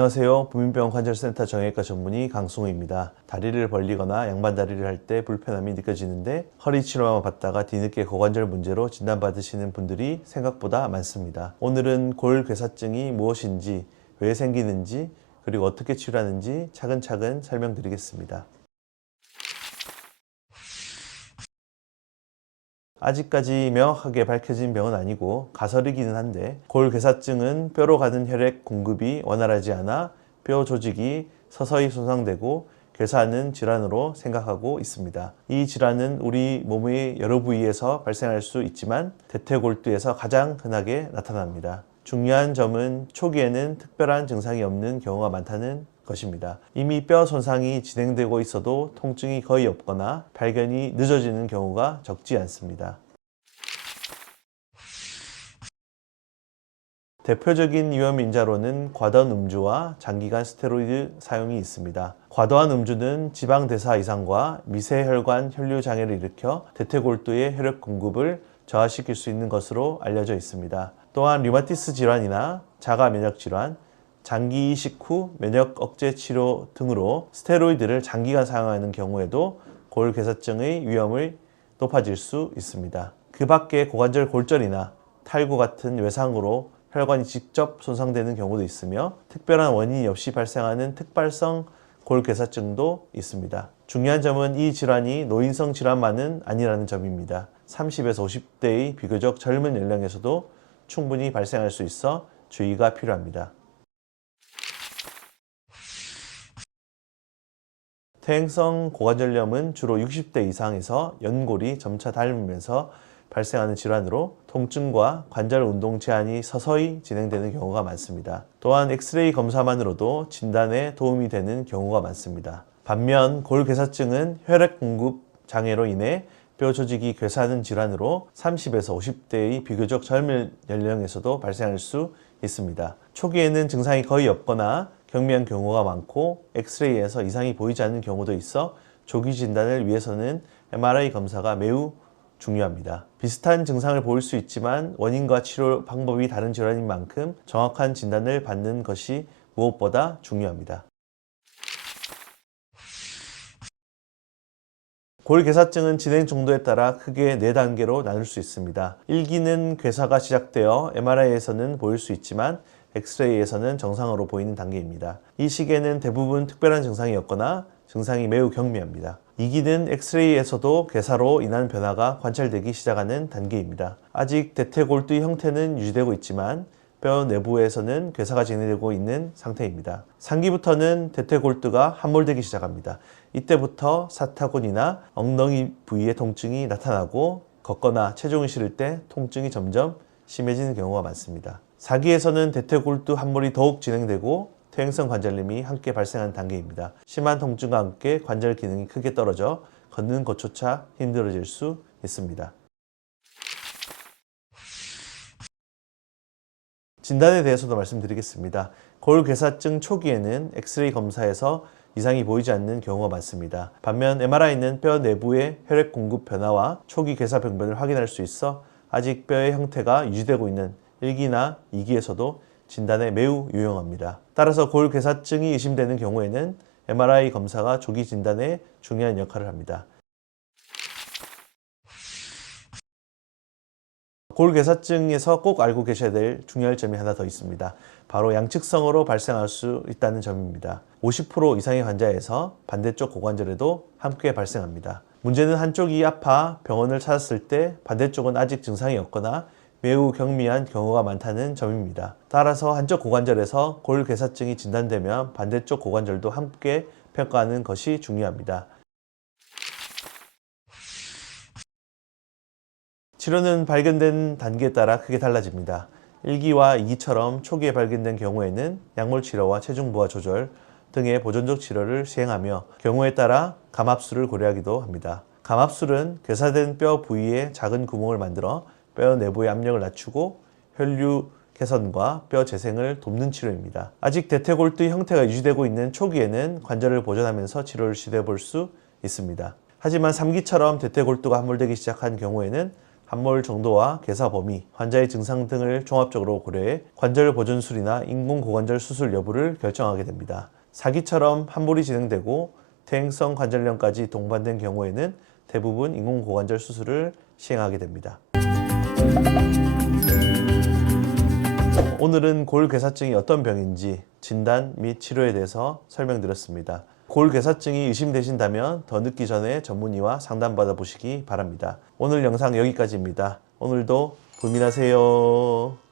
안녕하세요. 부민병원 관절센터 정형외과 전문의 강승우입니다. 다리를 벌리거나 양반 다리를 할 때 불편함이 느껴지는데 허리 치료만 받다가 뒤늦게 고관절 문제로 진단받으시는 분들이 생각보다 많습니다. 오늘은 골괴사증이 무엇인지, 왜 생기는지, 그리고 어떻게 치료하는지 차근차근 설명드리겠습니다. 아직까지 명확하게 밝혀진 병은 아니고 가설이기는 한데, 골괴사증은 뼈로 가는 혈액 공급이 원활하지 않아 뼈 조직이 서서히 손상되고 괴사하는 질환으로 생각하고 있습니다. 이 질환은 우리 몸의 여러 부위에서 발생할 수 있지만 대퇴골두에서 가장 흔하게 나타납니다. 중요한 점은 초기에는 특별한 증상이 없는 경우가 많다는 것입니다. 이미 뼈 손상이 진행되고 있어도 통증이 거의 없거나 발견이 늦어지는 경우가 적지 않습니다. 대표적인 위험 인자로는 과도한 음주와 장기간 스테로이드 사용이 있습니다. 과도한 음주는 지방 대사 이상과 미세혈관 혈류 장애를 일으켜 대퇴골두의 혈액 공급을 저하시킬 수 있는 것으로 알려져 있습니다. 또한 류마티스 질환이나 자가 면역 질환, 장기 이식 후 면역 억제 치료 등으로 스테로이드를 장기간 사용하는 경우에도 골괴사증의 위험이 높아질 수 있습니다. 그 밖에 고관절 골절이나 탈구 같은 외상으로 혈관이 직접 손상되는 경우도 있으며 특별한 원인이 없이 발생하는 특발성 골괴사증도 있습니다. 중요한 점은 이 질환이 노인성 질환만은 아니라는 점입니다. 30에서 50대의 비교적 젊은 연령에서도 충분히 발생할 수 있어 주의가 필요합니다. 퇴행성 고관절염은 주로 60대 이상에서 연골이 점차 닳으면서 발생하는 질환으로 통증과 관절 운동 제한이 서서히 진행되는 경우가 많습니다. 또한 엑스레이 검사만으로도 진단에 도움이 되는 경우가 많습니다. 반면 골괴사증은 혈액 공급 장애로 인해 뼈 조직이 괴사하는 질환으로 30에서 50대의 비교적 젊은 연령에서도 발생할 수 있습니다. 초기에는 증상이 거의 없거나 경미한 경우가 많고 엑스레이에서 이상이 보이지 않는 경우도 있어 조기 진단을 위해서는 MRI 검사가 매우 중요합니다. 비슷한 증상을 보일 수 있지만 원인과 치료 방법이 다른 질환인 만큼 정확한 진단을 받는 것이 무엇보다 중요합니다. 골괴사증은 진행 정도에 따라 크게 4단계로 나눌 수 있습니다. 1기는 괴사가 시작되어 MRI에서는 보일 수 있지만 엑스레이에서는 정상으로 보이는 단계입니다. 이 시기에는 대부분 특별한 증상이 없거나 증상이 매우 경미합니다. 2기는 엑스레이에서도 괴사로 인한 변화가 관찰되기 시작하는 단계입니다. 아직 대퇴골두의 형태는 유지되고 있지만 뼈 내부에서는 괴사가 진행되고 있는 상태입니다. 3기부터는 대퇴골두가 함몰되기 시작합니다. 이때부터 사타구니나 엉덩이 부위의 통증이 나타나고 걷거나 체중을 실을 때 통증이 점점 심해지는 경우가 많습니다. 4기에서는 대퇴골두 함몰이 더욱 진행되고 퇴행성 관절염이 함께 발생하는 단계입니다. 심한 통증과 함께 관절 기능이 크게 떨어져 걷는 것조차 힘들어질 수 있습니다. 진단에 대해서도 말씀드리겠습니다. 골괴사증 초기에는 엑스레이 검사에서 이상이 보이지 않는 경우가 많습니다. 반면 MRI는 뼈 내부의 혈액 공급 변화와 초기 괴사 병변을 확인할 수 있어 아직 뼈의 형태가 유지되고 있는 1기나 2기에서도 진단에 매우 유용합니다. 따라서 골괴사증이 의심되는 경우에는 MRI 검사가 조기 진단에 중요한 역할을 합니다. 골괴사증에서 꼭 알고 계셔야 될 중요한 점이 하나 더 있습니다. 바로 양측성으로 발생할 수 있다는 점입니다. 50% 이상의 환자에서 반대쪽 고관절에도 함께 발생합니다. 문제는 한쪽이 아파 병원을 찾았을 때 반대쪽은 아직 증상이 없거나 매우 경미한 경우가 많다는 점입니다. 따라서 한쪽 고관절에서 골괴사증이 진단되면 반대쪽 고관절도 함께 평가하는 것이 중요합니다. 치료는 발견된 단계에 따라 크게 달라집니다. 1기와 2기처럼 초기에 발견된 경우에는 약물 치료와 체중 부하 조절 등의 보존적 치료를 시행하며 경우에 따라 감압술을 고려하기도 합니다. 감압술은 괴사된 뼈 부위에 작은 구멍을 만들어 뼈 내부의 압력을 낮추고 혈류 개선과 뼈 재생을 돕는 치료입니다. 아직 대퇴골두의 형태가 유지되고 있는 초기에는 관절을 보존하면서 치료를 시도해 볼 수 있습니다. 하지만 3기처럼 대퇴골두가 함몰되기 시작한 경우에는 함몰 정도와 괴사 범위, 환자의 증상 등을 종합적으로 고려해 관절 보존술이나 인공고관절 수술 여부를 결정하게 됩니다. 사기처럼 함몰이 진행되고 퇴행성 관절염까지 동반된 경우에는 대부분 인공고관절 수술을 시행하게 됩니다. 오늘은 골괴사증이 어떤 병인지 진단 및 치료에 대해서 설명드렸습니다. 골괴사증이 의심되신다면 더 늦기 전에 전문의와 상담받아 보시기 바랍니다. 오늘 영상 여기까지입니다. 오늘도 불민하세요.